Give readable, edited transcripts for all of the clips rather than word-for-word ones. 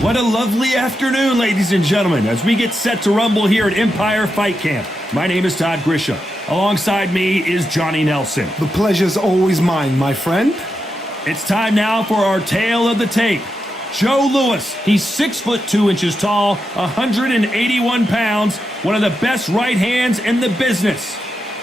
What a lovely afternoon, ladies and gentlemen, as we get set to rumble here at Empire Fight Camp. My name is Todd Grisham. Alongside me is Johnny Nelson. The pleasure's always mine, my friend. It's time now for our tale of the tape. Joe Louis, he's 6 foot 2 inches tall, 181 pounds, one of the best right hands in the business.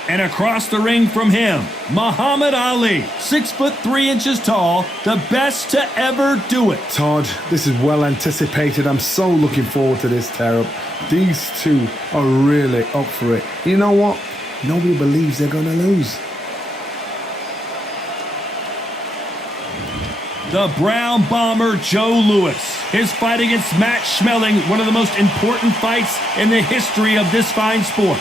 And across the ring from him, Muhammad Ali, 6 foot 3 inches tall, the best to ever do it. Todd, this is well anticipated. I'm so looking forward to this tear-up. These two are really up for it. You know what? Nobody believes they're gonna lose. The Brown Bomber Joe Louis. His fight against Matt Schmeling, one of the most important fights in the history of this fine sport.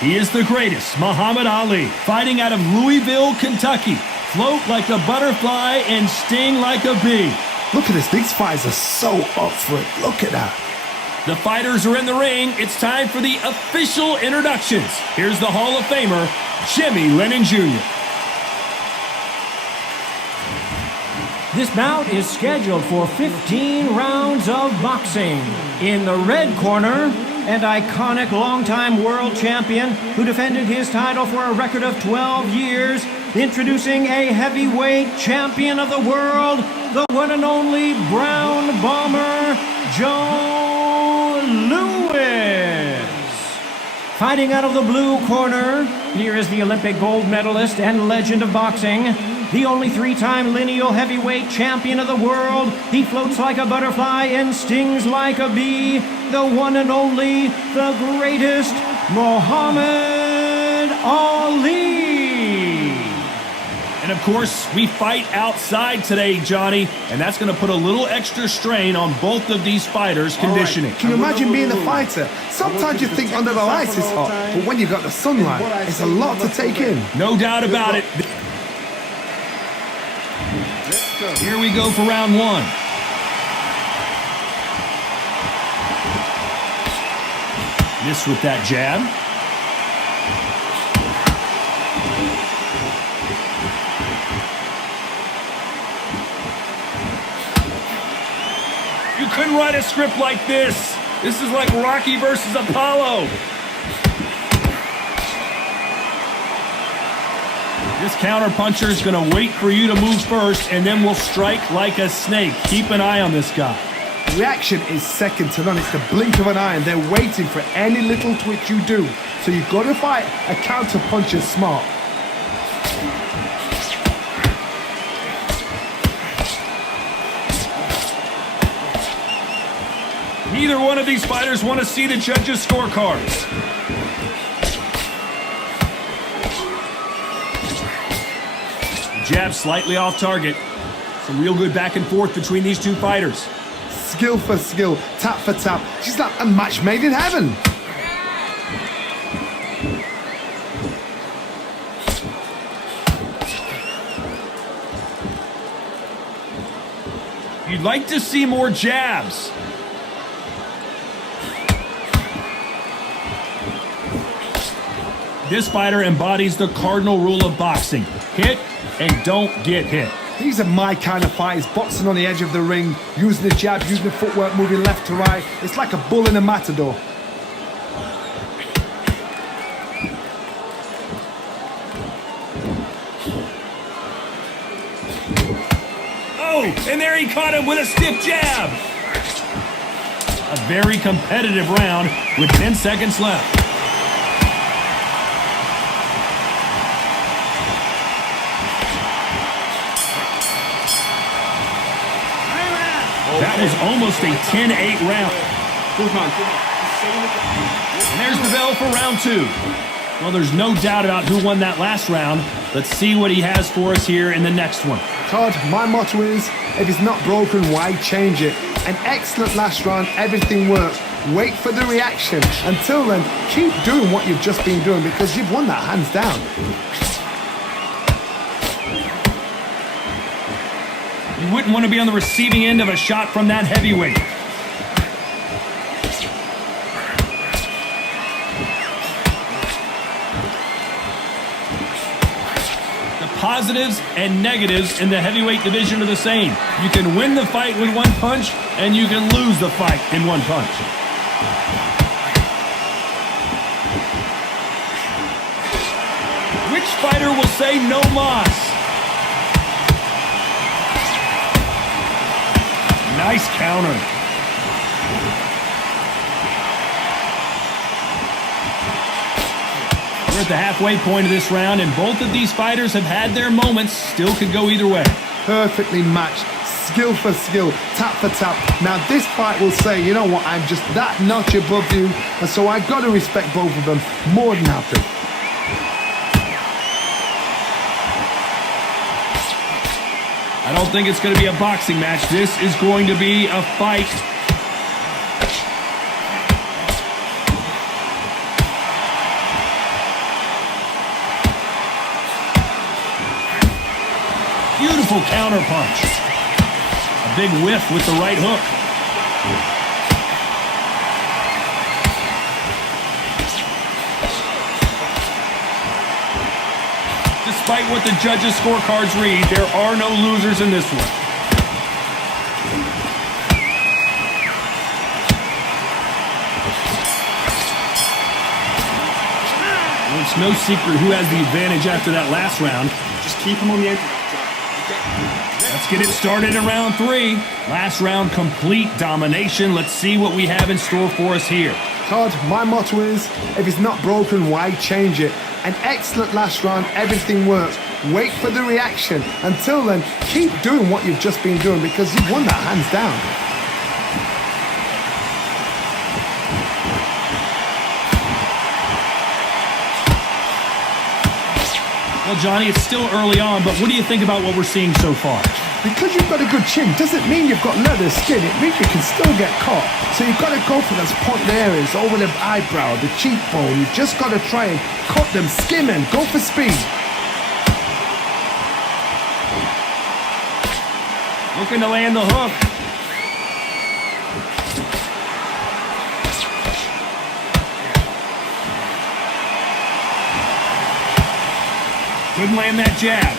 He is the greatest, Muhammad Ali, fighting out of Louisville, Kentucky. Float like a butterfly and sting like a bee. Look at this. These fighters are so up for it. Look at that. The fighters are in the ring. It's time for the official introductions. Here's the Hall of Famer, Jimmy Lennon Jr. This bout is scheduled for 15 rounds of boxing. In the red corner, an iconic longtime world champion who defended his title for a record of 12 years, introducing a heavyweight champion of the world, the one and only Brown Bomber, Joe Louis. Fighting out of the blue corner, here is the Olympic gold medalist and legend of boxing, the only 3-time lineal heavyweight champion of the world. He floats like a butterfly and stings like a bee, the one and only, the greatest, Muhammad Ali. And of course, we fight outside today, Johnny, and that's going to put a little extra strain on both of these fighters' conditioning. Right. Can you imagine being a fighter? Sometimes you think under the lights is hot, but when you got the sunlight, it's a lot to take in. No doubt about it. Here we go for round one. Miss with that jab. You couldn't write a script like this. This is like Rocky versus Apollo. This counterpuncher is going to wait for you to move first, and then will strike like a snake. Keep an eye on this guy. Reaction is second to none. It's the blink of an eye, and they're waiting for any little twitch you do. So you've got to fight a counterpuncher smart. Neither one of these fighters want to see the judges' scorecards. Jab slightly off target. Some real good back and forth between these two fighters. Skill for skill, tap for tap. She's like a match made in heaven. You'd like to see more jabs. This fighter embodies the cardinal rule of boxing. Hit and don't get hit. These are my kind of fighters, boxing on the edge of the ring, using the jab, using the footwork, moving left to right. It's like a bull in a matador. Oh, and there he caught him with a stiff jab. A very competitive round with 10 seconds left. That was almost a 10-8 round. And there's the bell for round two. Well, there's no doubt about who won that last round. Let's see what he has for us here in the next one. Todd, my motto is, if it's not broken, why change it? An excellent last round, everything works. Wait for the reaction. Until then, keep doing what you've just been doing because you've won that hands down. You wouldn't want to be on the receiving end of a shot from that heavyweight. positives and negatives in the heavyweight division are the same. You can win the fight with one punch, and you can lose the fight in one punch. Which fighter will say no mas? Nice counter. We're at the halfway point of this round, and both of these fighters have had their moments. Still could go either way. Perfectly matched, skill for skill, tap for tap. Now this fight will say, you know what, I'm just that notch above you, and so I've got to respect both of them more than have to. I don't think it's going to be a boxing match. This is going to be a fight. Beautiful counter punch. A big whiff with the right hook. Despite what the judges' scorecards read, there are no losers in this one. Well, it's no secret who has the advantage after that last round. Just keep him on the end. Let's get it started in round 3. Last round, complete domination. Let's see what we have in store for us here. Todd, my motto is, if it's not broken, why change it? An excellent last round, everything works. Wait for the reaction. Until then, keep doing what you've just been doing because you've won that hands down. Well, Johnny, it's still early on, but what do you think about what we're seeing so far? Because you've got a good chin doesn't mean you've got leather skin. It means you can still get caught. So you've got to go for those pointed areas over the eyebrow, the cheekbone. You've just got to try and cut them, skim and go for speed. Looking to land the hook. Couldn't land that jab.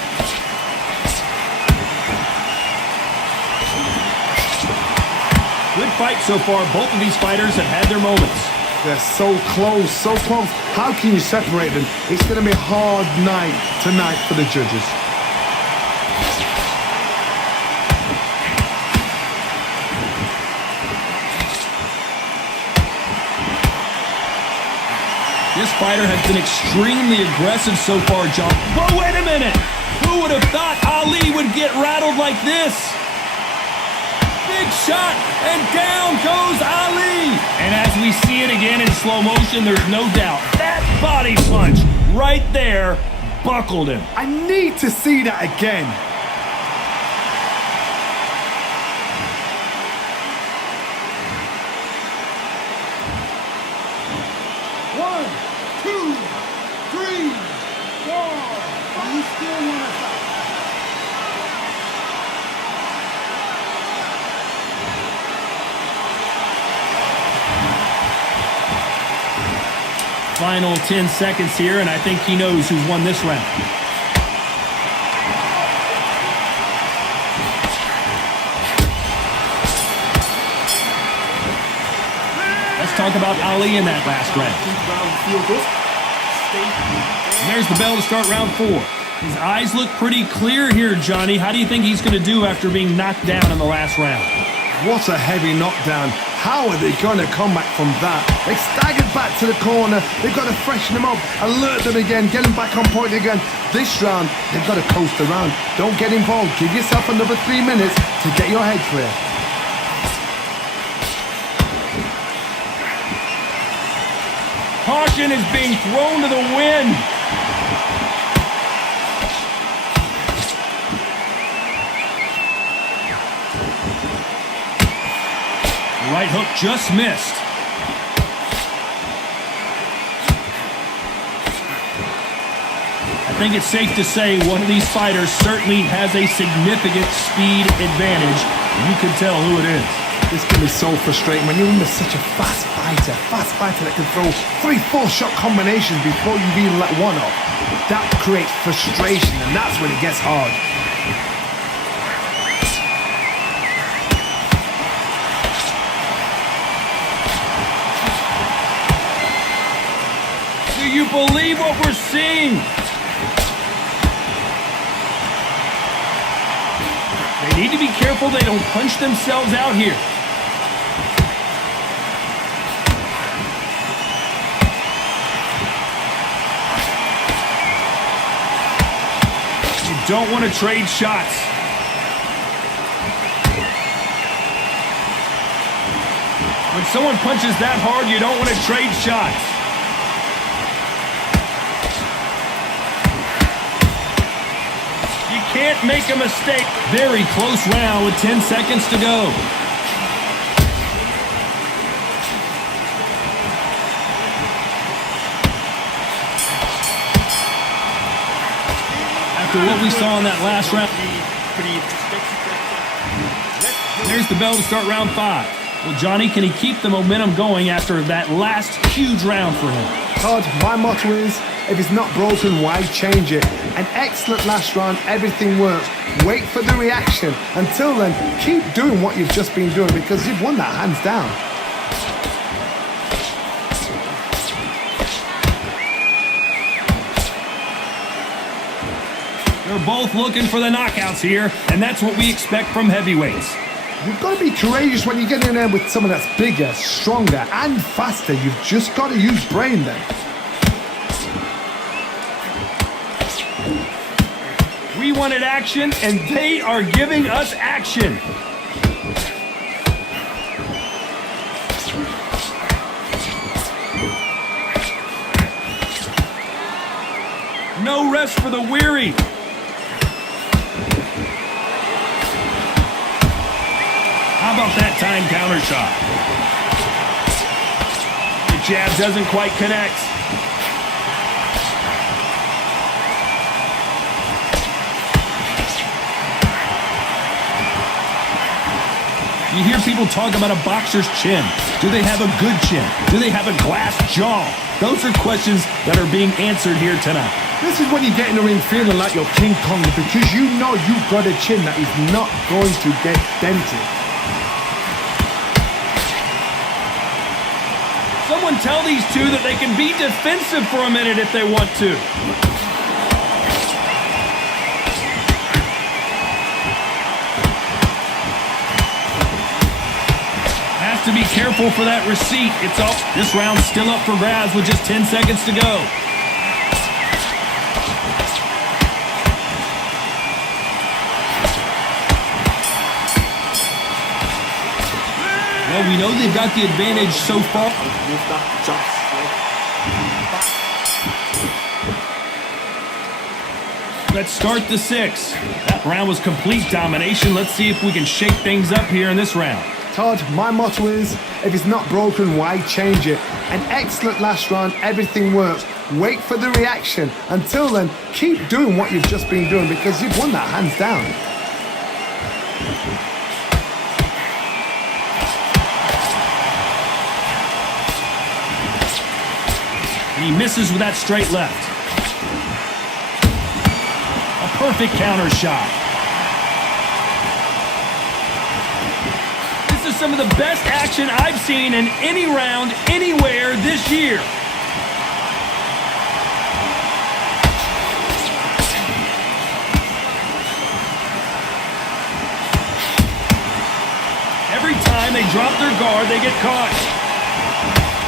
Good fight so far. Both of these fighters have had their moments. They're so close, so close. How can you separate them? It's going to be a hard night tonight for the judges. This fighter has been extremely aggressive so far, John. But wait a minute! Who would have thought Ali would get rattled like this? Big shot, and down goes Ali! And as we see it again in slow motion, there's no doubt that body punch right there buckled him. I need to see that again. Final 10 seconds here, and I think he knows who's won this round. Let's talk about Ali in that last round. And there's the bell to start round 4. His eyes look pretty clear here, Johnny. How do you think he's going to do after being knocked down in the last round? What a heavy knockdown. How are they going to come back from that? They staggered back to the corner. They've got to freshen them up, alert them again, get them back on point again. This round, they've got to coast around. Don't get involved. Give yourself another 3 minutes to get your head clear. Caution is being thrown to the wind. Right hook just missed. I think it's safe to say one of these fighters certainly has a significant speed advantage. You can tell who it is. This can be so frustrating when you're under such a fast fighter that can throw 3-4 shot combinations before you've even let one off. That creates frustration, and that's when it gets hard. Do you believe what we're seeing? They need to be careful they don't punch themselves out here. You don't want to trade shots. When someone punches that hard, you don't want to trade shots. You can't make a mistake. Very close round with 10 seconds to go. After what we saw in that last round, there's the bell to start round 5. Well, Johnny, can he keep the momentum going after that last huge round for him? Todd, my motto is, if it's not broken, why change it? An excellent last round, everything works. Wait for the reaction. Until then, keep doing what you've just been doing because you've won that hands down. They're both looking for the knockouts here, and that's what we expect from heavyweights. You've got to be courageous when you get in there with someone that's bigger, stronger, and faster. You've just got to use brain then. We wanted action, and they are giving us action. No rest for the weary. How about that time counter shot? The jab doesn't quite connect. You hear people talk about a boxer's chin. Do they have a good chin? Do they have a glass jaw? Those are questions that are being answered here tonight. This is when you get in the ring feeling like you're King Kong because you know you've got a chin that is not going to get dented. Someone tell these two that they can be defensive for a minute if they want to. Has to be careful for that receipt. It's up. This round's still up for grabs with just 10 seconds to go. Well, we know they've got the advantage so far. Let's start the 6. That round was complete domination. Let's see if we can shake things up here in this round. Todd, my motto is, if it's not broken, why change it? An excellent last round, everything works. Wait for the reaction. Until then, keep doing what you've just been doing because you've won that hands down. He misses with that straight left. A perfect counter shot. This is some of the best action I've seen in any round, anywhere this year. Every time they drop their guard, they get caught.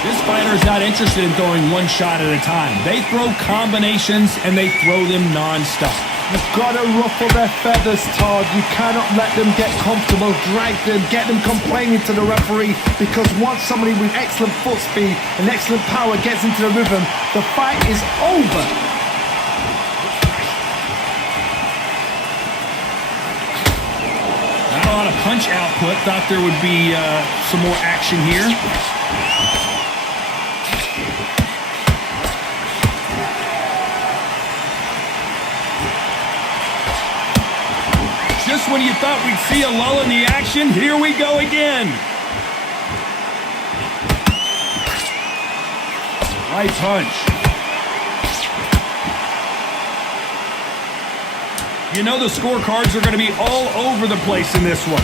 This fighter is not interested in throwing one shot at a time. They throw combinations and they throw them non-stop. You've got to ruffle their feathers, Todd. You cannot let them get comfortable, drag them, get them complaining to the referee because once somebody with excellent foot speed and excellent power gets into the rhythm, the fight is over. Not a lot of punch output. Thought there would be some more action here. Just when you thought we'd see a lull in the action, here we go again. Right punch. You know the scorecards are going to be all over the place in this one.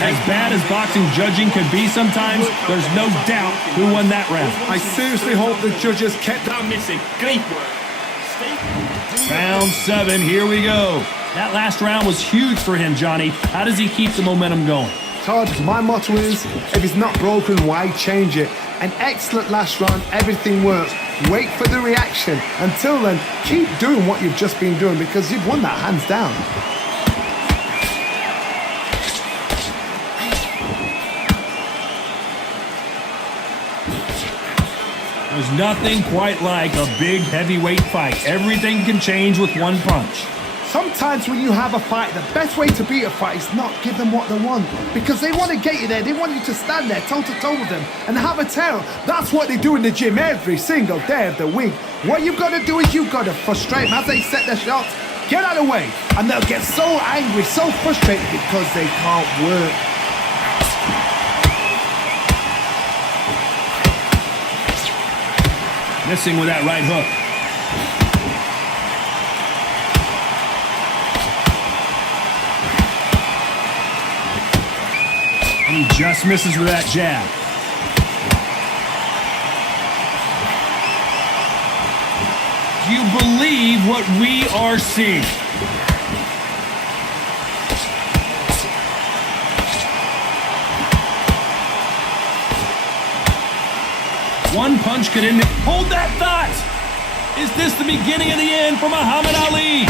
As bad as boxing judging can be sometimes, there's no doubt who won that round. I seriously hope the judges kept that missing. Great work. Round 7, here we go. That last round was huge for him, Johnny. How does he keep the momentum going? Todd, my motto is, if it's not broken, why change it? An excellent last round, everything works. Wait for the reaction. Until then, keep doing what you've just been doing because you've won that hands down. There's nothing quite like a big heavyweight fight. Everything can change with one punch. Sometimes when you have a fight, the best way to beat a fight is not give them what they want. Because they want to get you there. They want you to stand there toe-to-toe with them and have a tell. That's what they do in the gym every single day of the week. What you've got to do is you've got to frustrate them as they set their shots. Get out of the way. And they'll get so angry, so frustrated because they can't work. Missing with that right hook. And he just misses with that jab. Do you believe what we are seeing? One punch could end it. Hold that thought! Is this the beginning of the end for Muhammad Ali?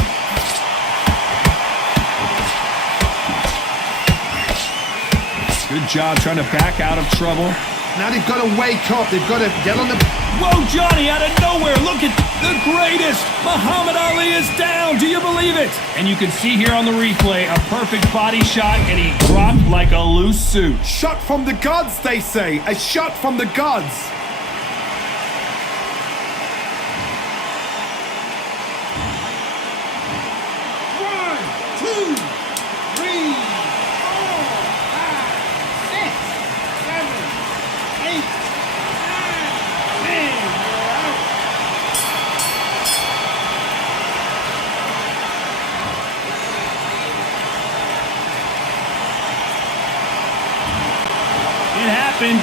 Good job trying to back out of trouble. Now they've got to wake up. They've got to get on the... Whoa, Johnny, out of nowhere. Look at the greatest. Muhammad Ali is down. Do you believe it? And you can see here on the replay a perfect body shot, and he dropped like a loose suit. Shot from the gods, they say. A shot from the gods.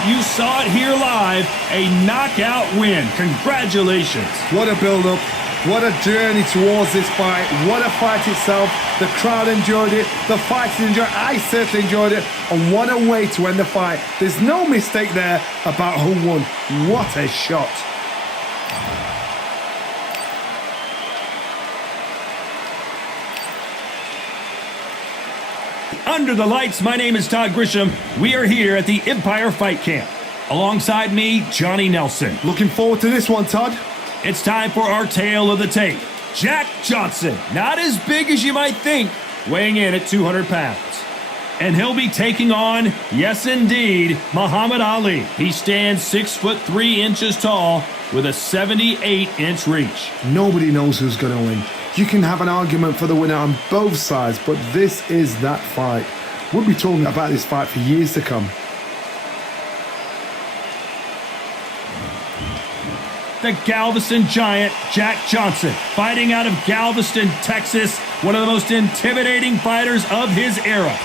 You saw it here live, a knockout win. Congratulations. What a build-up. What a journey towards this fight. What a fight itself. The crowd enjoyed it. The fighters enjoyed it. I certainly enjoyed it. And what a way to end the fight. There's no mistake there about who won. What a shot. Under the lights, my name is Todd Grisham. We are here at the Empire Fight Camp. Alongside me, Johnny Nelson. Looking forward to this one, Todd. It's time for our tale of the tape. Jack Johnson, not as big as you might think, weighing in at 200 pounds. And he'll be taking on, yes indeed, Muhammad Ali. He stands 6'3" tall with a 78-inch reach. Nobody knows who's going to win. You can have an argument for the winner on both sides, but this is that fight. We'll be talking about this fight for years to come. The Galveston Giant, Jack Johnson, fighting out of Galveston, Texas, one of the most intimidating fighters of his era.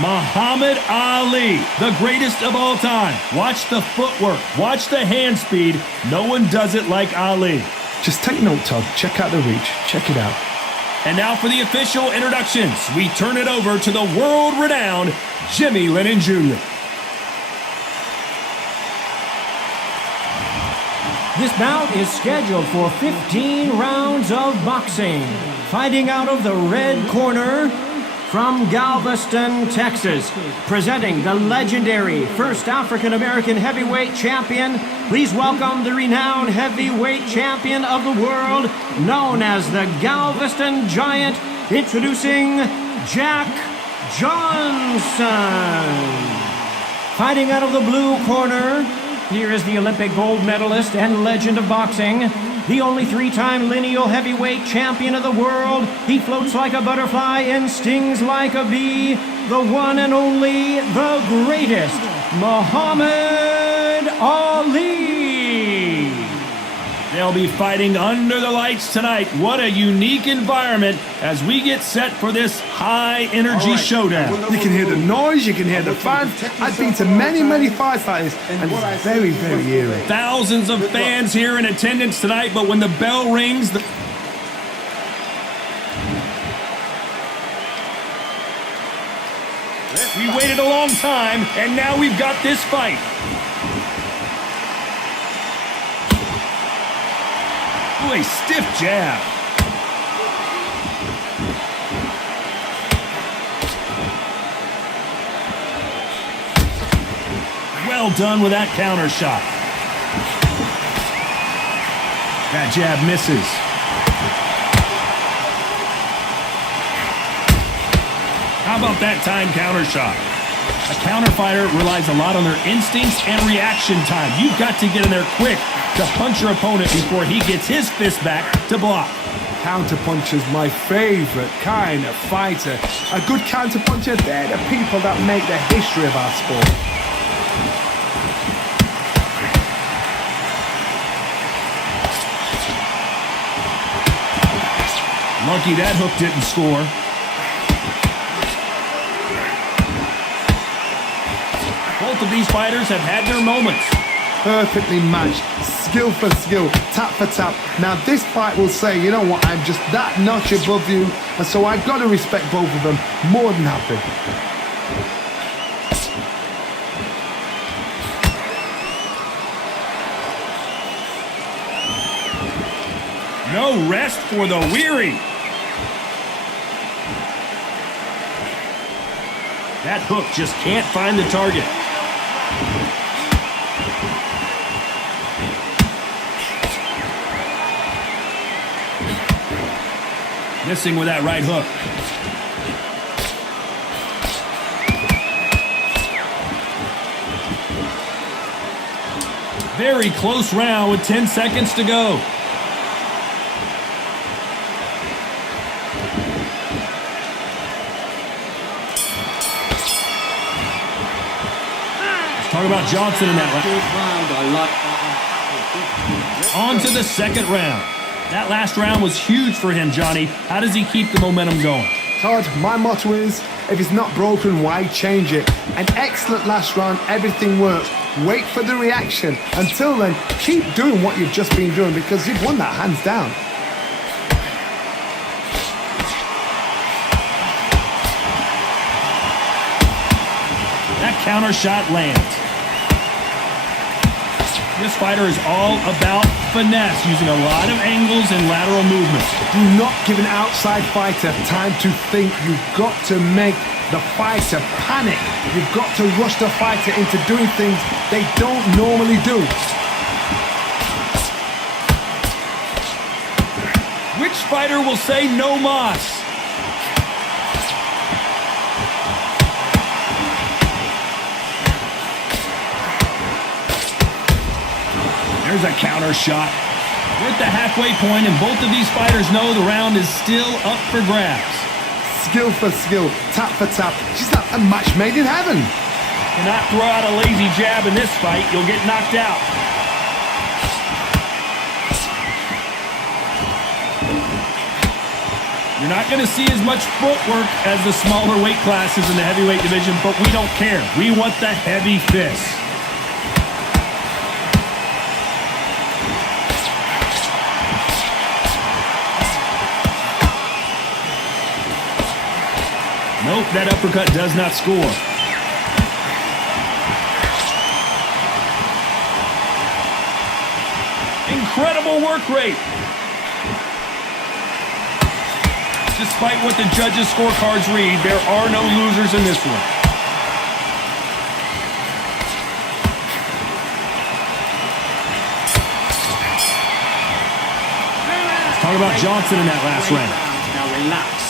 Muhammad Ali, the greatest of all time. Watch the footwork, watch the hand speed. No one does it like Ali. Just take note, Todd. Check out the reach. Check it out. And now for the official introductions, we turn it over to the world-renowned Jimmy Lennon Jr. This bout is scheduled for 15 rounds of boxing. Fighting out of the red corner, from Galveston, Texas, presenting the legendary first African-American heavyweight champion, please welcome the renowned heavyweight champion of the world, known as the Galveston Giant, introducing Jack Johnson. Fighting out of the blue corner, here is the Olympic gold medalist and legend of boxing, the only three-time lineal heavyweight champion of the world. He floats like a butterfly and stings like a bee. The one and only, the greatest, Muhammad Ali. They'll be fighting under the lights tonight. What a unique environment as we get set for this high-energy showdown. You can hear the noise, you can hear the fans. I've been to many, many fights like this, and it's very, very eerie. Thousands of fans here in attendance tonight, but when the bell rings, we waited a long time, and now we've got this fight. Ooh, a stiff jab. Well done with that counter shot. That jab misses. How about that time counter shot? A counter fighter relies a lot on their instincts and reaction time. You've got to get in there quick to punch your opponent before he gets his fist back to block. Counterpuncher's my favorite kind of fighter. A good counterpuncher, they're the people that make the history of our sport. Lucky that hook didn't score. Both of these fighters have had their moments. Perfectly matched, skill for skill, tap for tap. Now this fight will say, you know what, I'm just that notch above you, and so I've got to respect both of them more than happy. No rest for the weary. That hook just can't find the target. Missing with that right hook. Very close round with 10 seconds to go. Talk about Johnson in that round. On to the second round. That last round was huge for him, Johnny. How does he keep the momentum going? Todd, my motto is, if it's not broken, why change it? An excellent last round, everything works. Wait for the reaction. Until then, keep doing what you've just been doing because you've won that hands down. That counter shot lands. This fighter is all about finesse, using a lot of angles and lateral movements. Do not give an outside fighter time to think. You've got to make the fighter panic. You've got to rush the fighter into doing things they don't normally do. Which fighter will say no mas? There's a counter shot. We're at the halfway point, and both of these fighters know the round is still up for grabs. Skill for skill, tap for tap. She's like a match made in heaven. Cannot throw out a lazy jab in this fight. You'll get knocked out. You're not going to see as much footwork as the smaller weight classes in the heavyweight division, but we don't care. We want the heavy fists. Nope, that uppercut does not score. Incredible work rate. Despite what the judges' scorecards read, there are no losers in this one. Talk about Johnson in that last round. Now relax.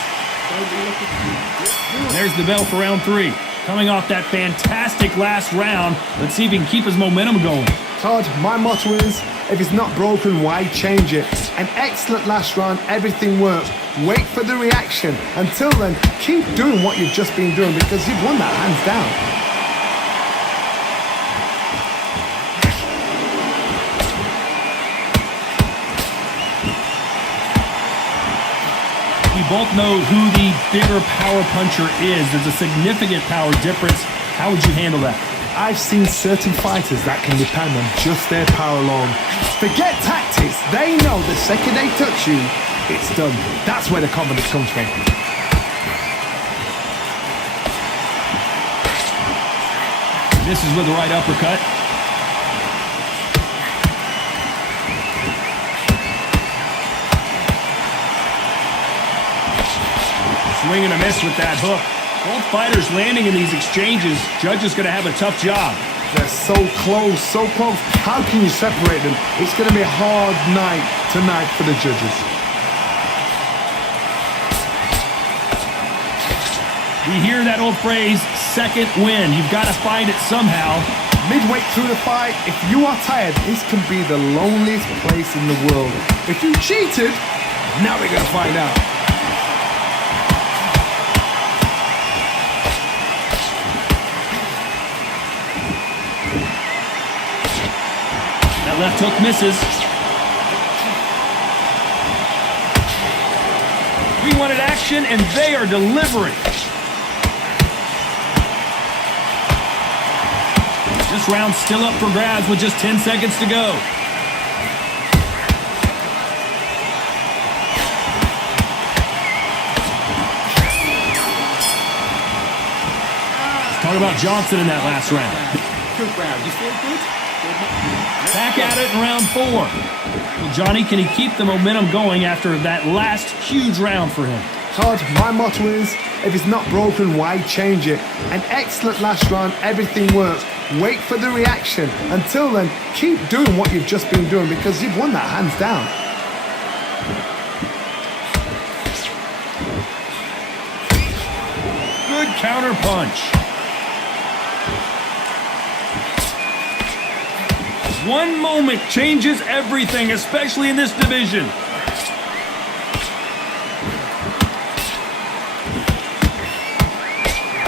There's the bell for round 3. Coming off that fantastic last round, let's see if he can keep his momentum going. Todd, my motto is, if it's not broken, why change it? An excellent last round, everything works. Wait for the reaction. Until then, keep doing what you've just been doing because you've won that hands down. We both know who the bigger power puncher is. There's a significant power difference. How would you handle that? I've seen certain fighters that can depend on just their power alone. Forget tactics. They know the second they touch you, it's done. That's where the confidence comes from. This is with the right uppercut. Swing and a miss with that hook. Both fighters landing in these exchanges. Judge is going to have a tough job. They're so close, so close. How can you separate them? It's going to be a hard night tonight for the judges. We hear that old phrase, second win. You've got to find it somehow. Midway through the fight, if you are tired, this can be the loneliest place in the world. If you cheated, now we're going to find out. That left hook misses. We wanted action, and they are delivering. This round's still up for grabs with just 10 seconds to go. Let's talk about Johnson in that last round. Good round. You feel good? Back at it in round 4. Well, Johnny, can he keep the momentum going after that last huge round for him? Todd, my motto is, if it's not broken, why change it? An excellent last round, everything works. Wait for the reaction. Until then, keep doing what you've just been doing because you've won that hands down. Good counter punch. One moment changes everything, especially in this division.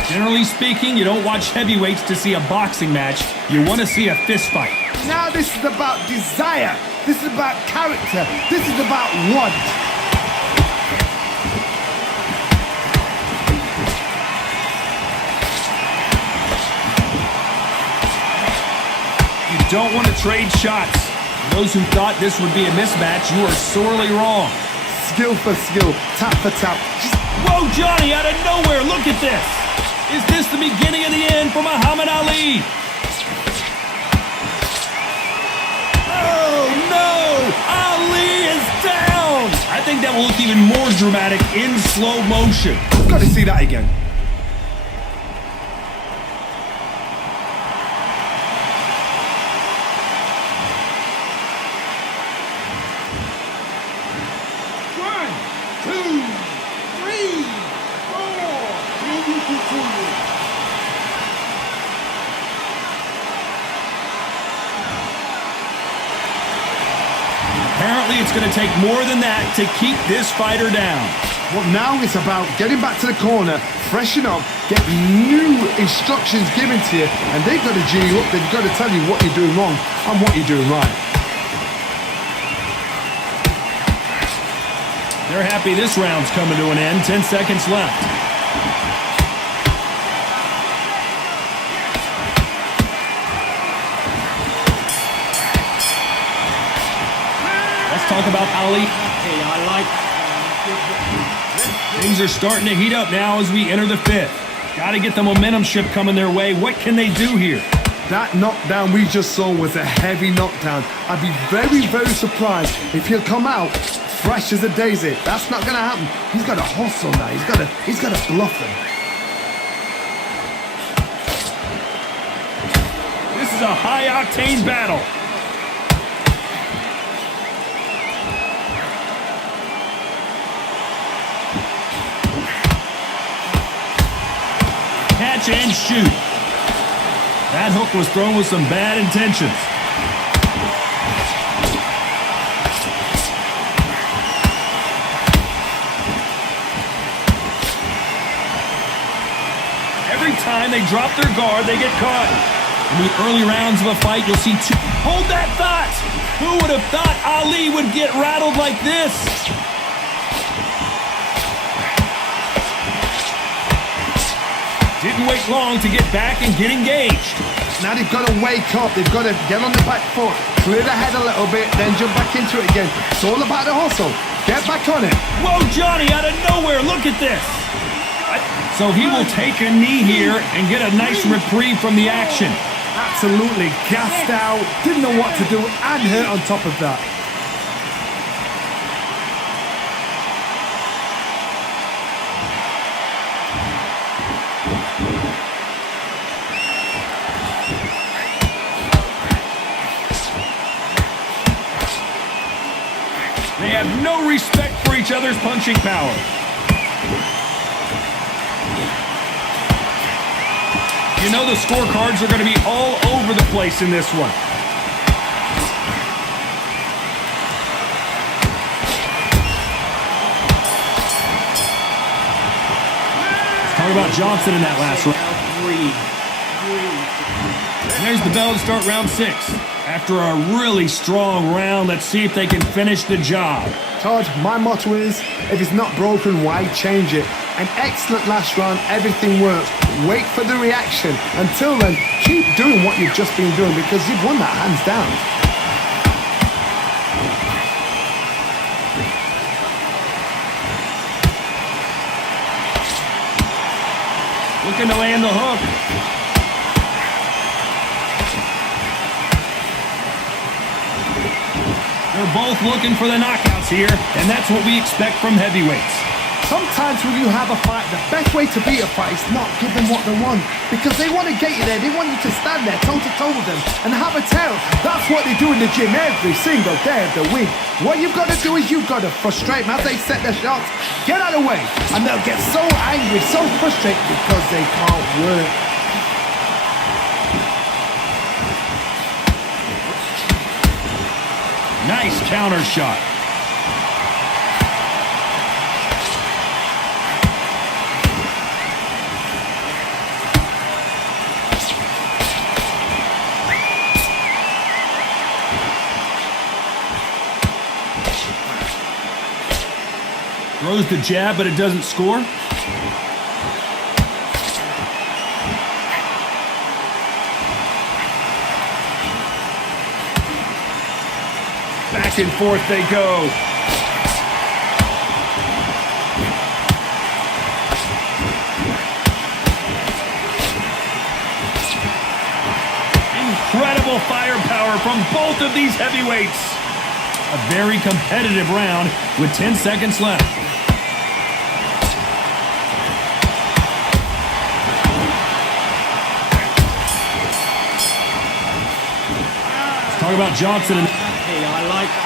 Generally speaking, you don't watch heavyweights to see a boxing match. You want to see a fist fight. Now this is about desire. This is about character. This is about want. You don't want to trade shots. Those who thought this would be a mismatch, you are sorely wrong. Skill for skill, tap for tap. Whoa, Johnny, out of nowhere, look at this. Is this the beginning of the end for Muhammad Ali? Oh, no! Ali is down! I think that will look even more dramatic in slow motion. I've got to see that again. Apparently, it's going to take more than that to keep this fighter down. Well, now it's about getting back to the corner, freshen up, get new instructions given to you, and they've got to G you up. They've got to tell you what you're doing wrong and what you're doing right. They're happy this round's coming to an end. 10 seconds left. Let's talk about Ali. Hey, I like. Things are starting to heat up now as we enter the 5th. Got to get the momentum shift coming their way. What can they do here? That knockdown we just saw was a heavy knockdown. I'd be very, very surprised if he'll come out fresh as a daisy. That's not going to happen. He's got to hustle now. He's got to bluff them. This is a high-octane battle. catch and shoot. That hook was thrown with some bad intentions. Every time they drop their guard, they get caught. In the early rounds of a fight, you'll see two. Hold that thought! Who would have thought Ali would get rattled like this? Didn't wait long to get back and get engaged. Now they've got to wake up. They've got to get on the back foot, clear the head a little bit, then jump back into it again. It's all about the hustle. Get back on it. Whoa, Johnny, out of nowhere, look at this. So he will take a knee here and get a nice reprieve from the action. Absolutely gassed out, didn't know what to do, and hurt on top of that. They have no respect for each other's punching power. You know the scorecards are going to be all over the place in this one. Let's talk about Johnson in that last round. And there's the bell to start round 6. After a really strong round, let's see if they can finish the job. Todd, my motto is, if it's not broken, why change it? An excellent last round, everything works. Wait for the reaction. Until then, keep doing what you've just been doing because you've won that hands down. Looking to land the hook. They're both looking for the knockouts here, and that's what we expect from heavyweights. Sometimes when you have a fight, the best way to beat a fight is not give them what they want. Because they want to get you there, they want you to stand there toe-to-toe with them and have a tell. That's what they do in the gym every single day of the week. What you've got to do is you've got to frustrate them as they set their shots. Get out of the way, and they'll get so angry, so frustrated because they can't work. Nice counter shot. Throws the jab, but it doesn't score. Back and forth they go. Incredible firepower from both of these heavyweights. A very competitive round with 10 seconds left. Let's talk about Johnson. I like that.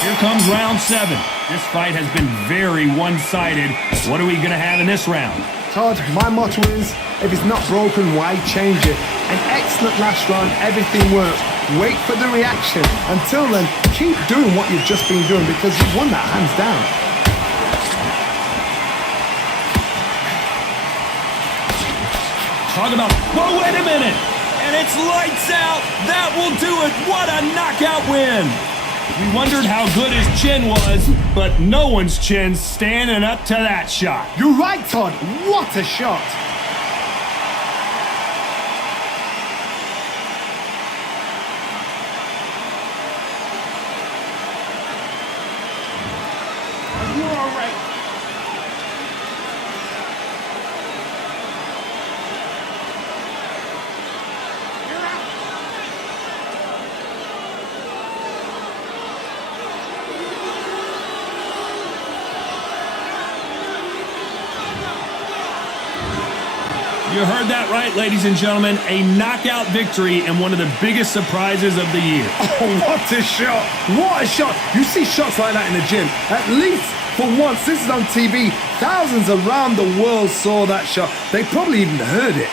Here comes round 7. This fight has been very one-sided. What are we going to have in this round? Todd, my motto is, if it's not broken, why change it? An excellent last round, everything works. Wait for the reaction. Until then, keep doing what you've just been doing because you've won that hands down. Talk about, whoa, wait a minute. And it's lights out. That will do it. What a knockout win. We wondered how good his chin was, but no one's chin's standing up to that shot. You're right, Todd. What a shot. Are you all right? You're out. You heard that right, ladies and gentlemen. A knockout victory and one of the biggest surprises of the year. Oh, what a shot! What a shot! You see shots like that in the gym. At least for once, this is on TV. Thousands around the world saw that shot. They probably even heard it.